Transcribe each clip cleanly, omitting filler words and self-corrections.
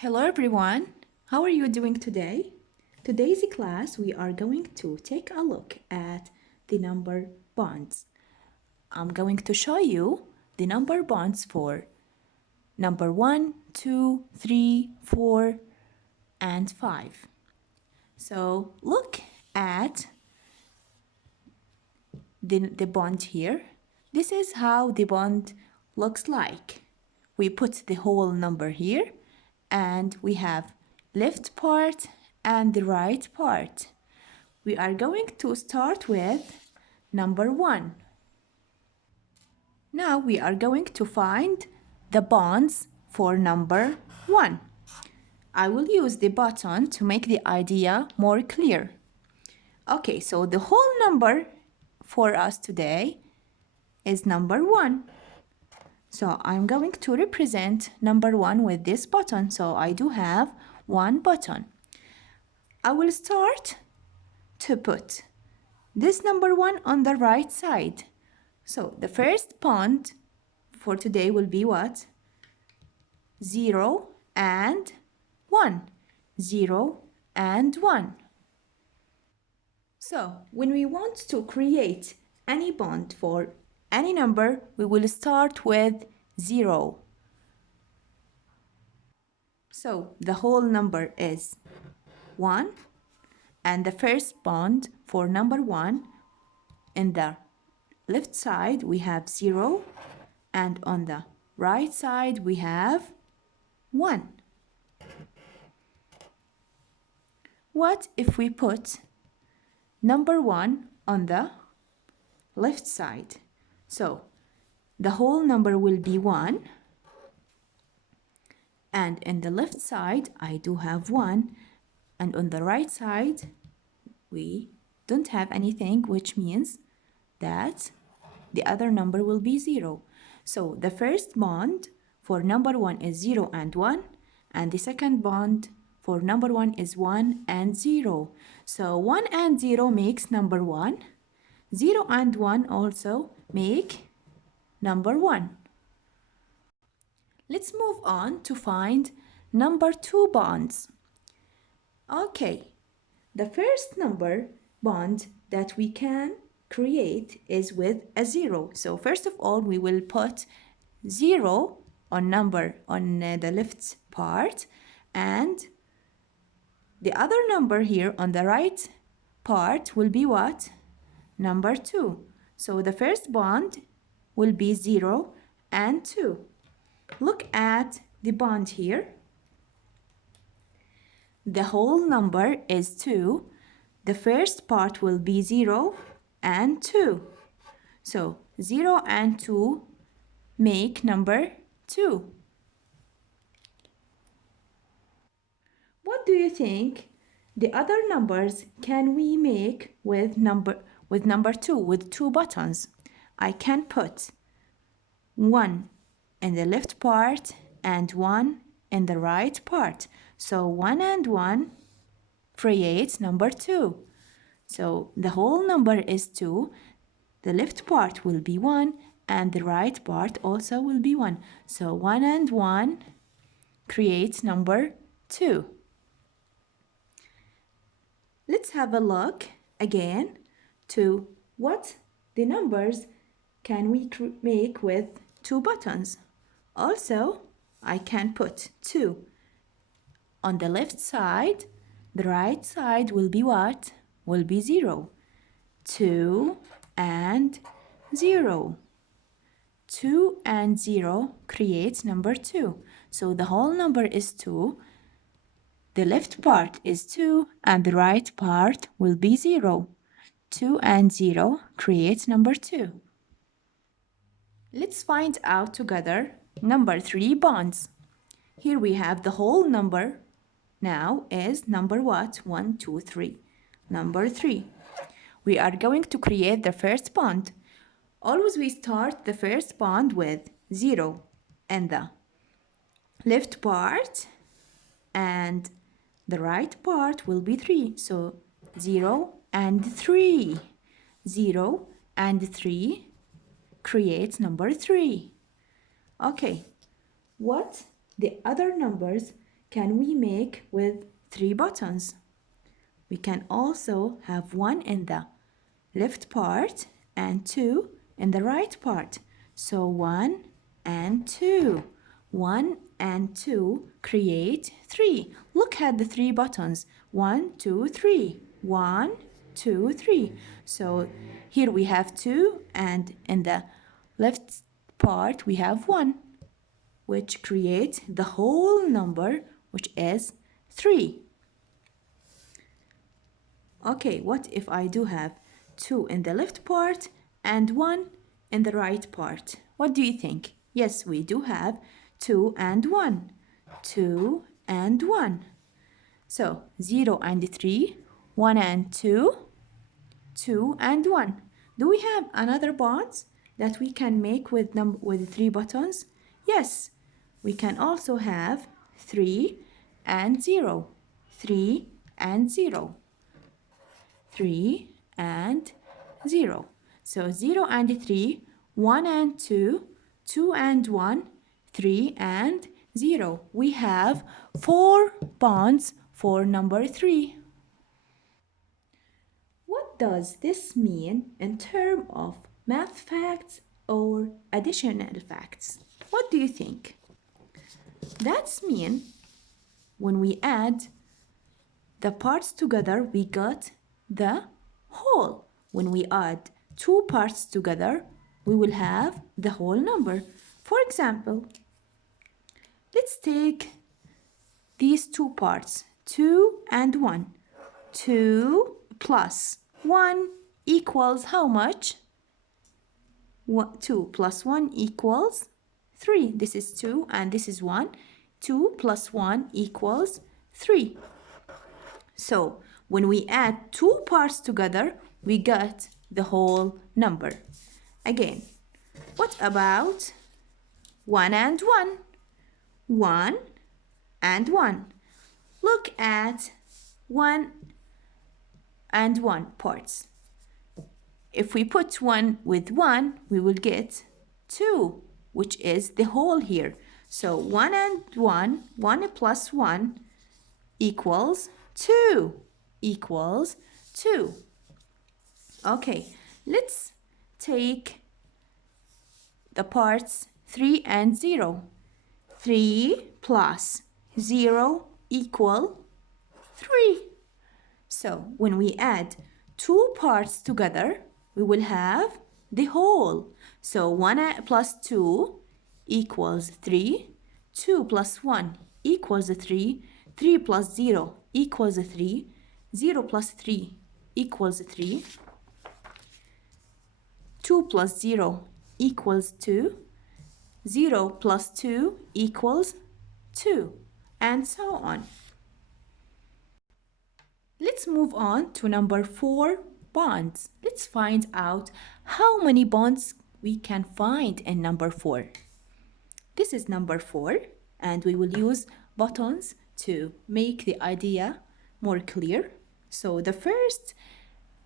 Hello everyone, how are you doing today? Today's class we are going to take a look at the number bonds. I'm going to show you the number bonds for number 1, 2, 3, 4, and 5. So look at the bond here. This is how the bond looks like. We put the whole number here and we have left part and the right part. We are going to start with number 1. Now we are going to find the bonds for number 1. I will use the button to make the idea more clear. Okay, so the whole number for us today is number 1. So I'm going to represent number 1 with this button. So I do have one button. I will start to put this number 1 on the right side. So the first bond for today will be what? 0 and 1. 0 and 1. So when we want to create any bond for any number, we will start with 0. So the whole number is 1, and the first bond for number 1, in the left side we have 0, and on the right side we have 1. What if we put number 1 on the left side? So the whole number will be 1, and in the left side I do have 1, and on the right side we don't have anything, which means that the other number will be 0. So the first bond for number 1 is 0 and 1, and the second bond for number 1 is 1 and 0. So 1 and 0 makes number 1. 0 and 1 also make number 1. Let's move on to find number 2 bonds. Okay, the first number bond that we can create is with a 0. So first of all, we will put 0 on the left part, and the other number here on the right part will be what? Number 2. So the first bond will be 0 and 2. Look at the bond here. The whole number is 2. The first part will be 0 and 2. So 0 and 2 make number 2. What do you think the other numbers can we make with number 2 with 2 buttons? I can put 1 in the left part and 1 in the right part. So 1 and 1 creates number 2. So the whole number is 2. The left part will be 1 and the right part also will be 1. So 1 and 1 creates number 2. Let's have a look again to what the numbers can we make with 2 buttons. Also, I can put 2 on the left side. The right side will be what? Will be 0. 2 and 0. 2 and 0 creates number 2. So the whole number is 2. The left part is 2 and the right part will be 0. 2 and 0 creates number 2. Let's find out together number 3 bonds. Here we have the whole number now is number what? 1, 2, 3. Number 3. We are going to create the first bond. Always we start the first bond with 0 in the left part, and the right part will be 3. So 0 and 3. 0 and 3 creates number 3. Okay, what the other numbers can we make with 3 buttons? We can also have 1 in the left part and 2 in the right part. So 1 and 2. 1 and 2 create 3. Look at the 3 buttons. 1, 2, 3. 1, 2, 3. So here we have 2 and in the left part we have 1, which creates the whole number, which is 3. Okay, what if I do have 2 in the left part and 1 in the right part? What do you think? Yes, we do have 2 and 1. 2 and 1. So 0 and 3, 1 and 2, 2 and 1. Do we have another bonds that we can make with 3 buttons? Yes, we can also have 3 and 0. 3 and 0. 3 and 0. So 0 and 3, 1 and 2, 2 and 1, 3 and 0. We have 4 bonds for number 3. What does this mean in terms of math facts or additional facts? What do you think? That's mean when we add the parts together, we got the whole. When we add 2 parts together, we will have the whole number. For example, let's take these 2 parts, 2 and 1. 2 plus 1 equals how much? 2 plus 1 equals 3. This is 2 and this is 1. 2 plus 1 equals 3. So when we add 2 parts together, we got the whole number. Again, what about 1 and 1? 1 and 1. Look at 1 and 1 parts. If we put 1 with 1, we will get 2, which is the whole here. So 1 and 1, 1 plus 1 equals 2. Equals 2. Okay, let's take the parts 3 and 0. 3 plus 0 equal 3. So when we add 2 parts together, we will have the whole. So 1 plus 2 equals 3. 2 plus 1 equals 3. 3 plus 0 equals 3. 0 plus 3 equals 3. 2 plus 0 equals 2. 0 plus 2 equals 2, and so on. Let's move on to number 4, bonds. Let's find out how many bonds we can find in number 4. This is number 4, and we will use buttons to make the idea more clear. So the first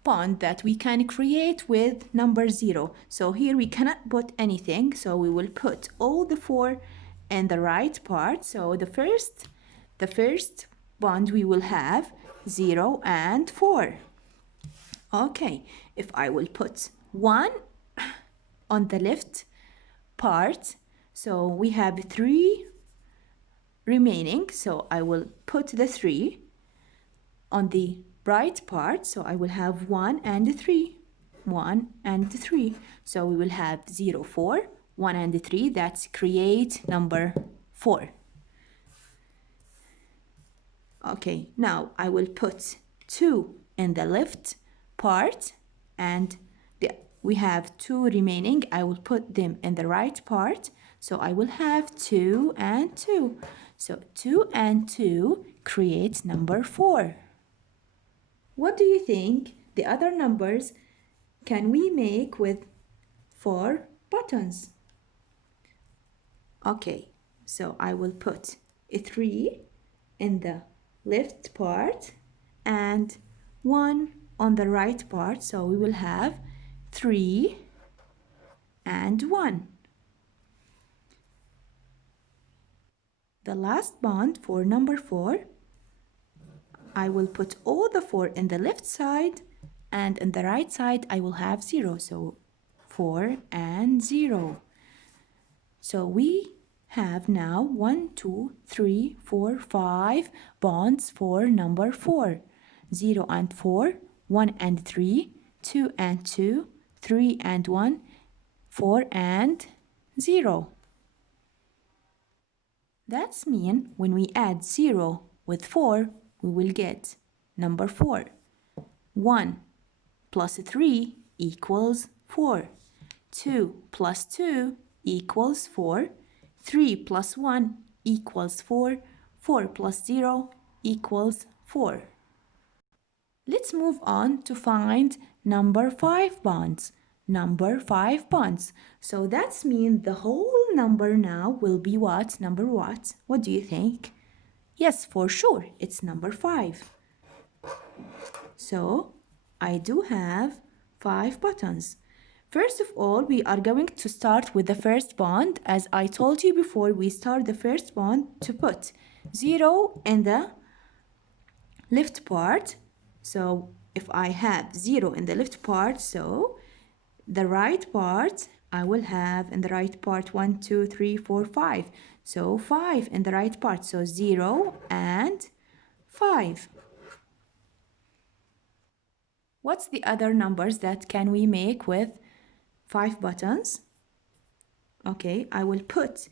bond that we can create with number 0. So here we cannot put anything, so we will put all the 4 in the right part. So the first bond we will have 0 and 4. Okay, if I will put 1 on the left part, so we have 3 remaining, so I will put the 3 on the right part, so I will have 1 and 3. 1 and 3. So we will have 0, 4, 1 and 3. That's create number 4. Okay, now I will put 2 in the left part, and we have 2 remaining. I will put them in the right part, so I will have 2 and 2. So 2 and 2 create number 4. What do you think the other numbers can we make with 4 buttons? Okay, so I will put a 3 in the left part and 1 on the right part, so we will have 3 and 1. The last bond for number 4, I will put all the 4 in the left side, and in the right side I will have 0. So 4 and 0. So we have now 1, 2, 3, 4, 5 bonds for number 4. 0 and 4, 1 and 3, 2 and 2, 3 and 1, 4 and 0. That's mean when we add 0 with 4, we will get number 4. 1 plus 3 equals 4. 2 plus 2 equals 4. 3 plus 1 equals 4. 4 plus 0 equals 4. Let's move on to find number 5 bonds. Number 5 bonds. So that's mean the whole number now will be what? Number what? What do you think? Yes, for sure, it's number 5. So I do have 5 buttons. First of all, we are going to start with the first bond. As I told you before, we start the first bond to put 0 in the left part. So if I have 0 in the left part, so the right part, I will have in the right part 1, 2, 3, 4, 5. So 5 in the right part, so 0 and 5. What's the other numbers that can we make with 5 buttons? Okay, I will put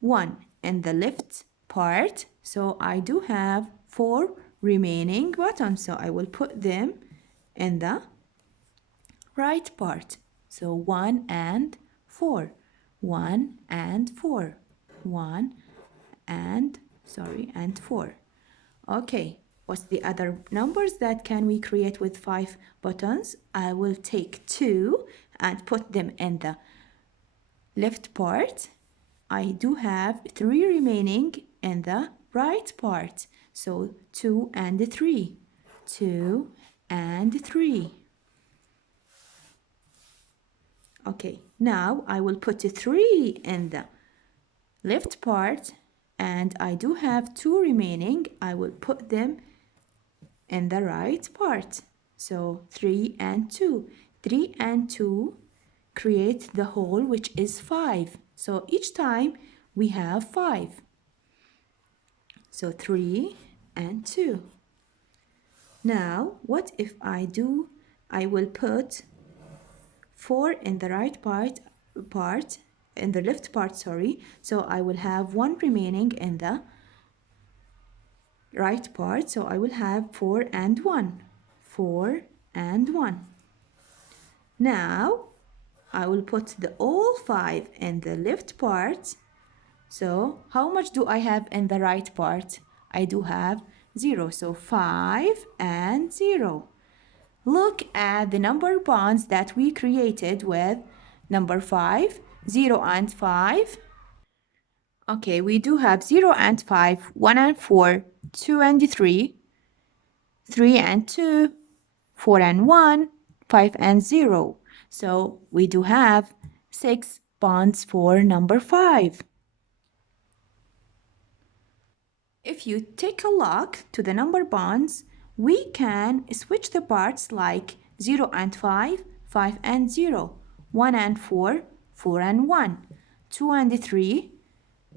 1 in the left part, so I do have 4 remaining buttons, so I will put them in the right part. So 1 and 4, 1 and 4, 1 and 4. Okay, what's the other numbers that can we create with 5 buttons? I will take 2 and put them in the left part. I do have 3 remaining in the right part. So 2 and 3, 2 and 3. Okay, now I will put 3 in the left part, and I do have 2 remaining. I will put them in the right part. So 3 and 2. 3 and 2 create the whole, which is 5. So each time we have 5. So 3 and 2. Now, what if I will put 4 in the right part, in the left part, sorry. So I will have 1 remaining in the right part. So I will have 4 and 1. 4 and 1. Now, I will put all 5 in the left part. So how much do I have in the right part? I do have 0. So 5 and 0. Look at the number bonds that we created with number 5, 0 and 5. Okay, we do have 0 and 5, 1 and 4, 2 and 3, 3 and 2, 4 and 1, 5 and 0. So we do have 6 bonds for number 5. If you take a look to the number bonds, we can switch the parts like 0 and 5, 5 and 0, 1 and 4, 4 and 1, 2 and 3,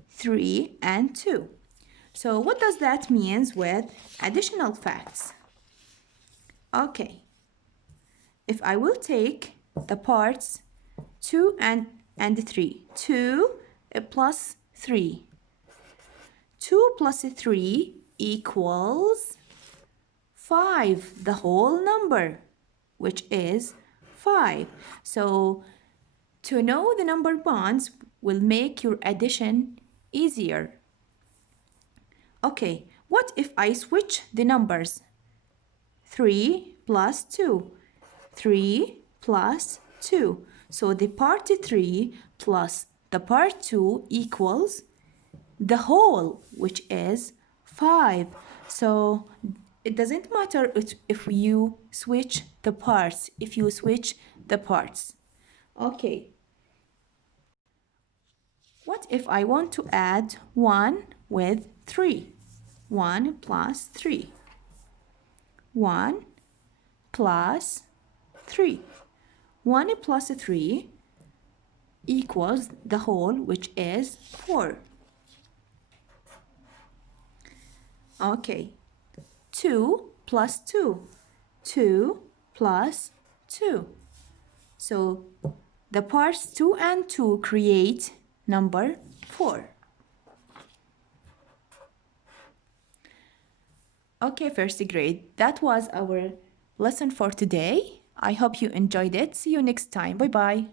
3 and 2. So what does that mean with additional facts? Okay, if I will take the parts 2 and 3, 2 plus 3. 2 plus 3 equals 5, the whole number, which is 5. So to know the number bonds will make your addition easier. Okay, what if I switch the numbers? 3 plus 2, 3 plus 2. So the part 3 plus the part 2 equals the whole, which is 5. So it doesn't matter if you switch the parts, Okay. What if I want to add 1 with 3. 1 plus 3. 1 plus 3. 1 plus 3 equals the whole, which is 4. Okay. 2 plus 2. 2 plus 2. So the parts 2 and 2 create number 4. Okay, first grade, that was our lesson for today. I hope you enjoyed it. See you next time. Bye-bye.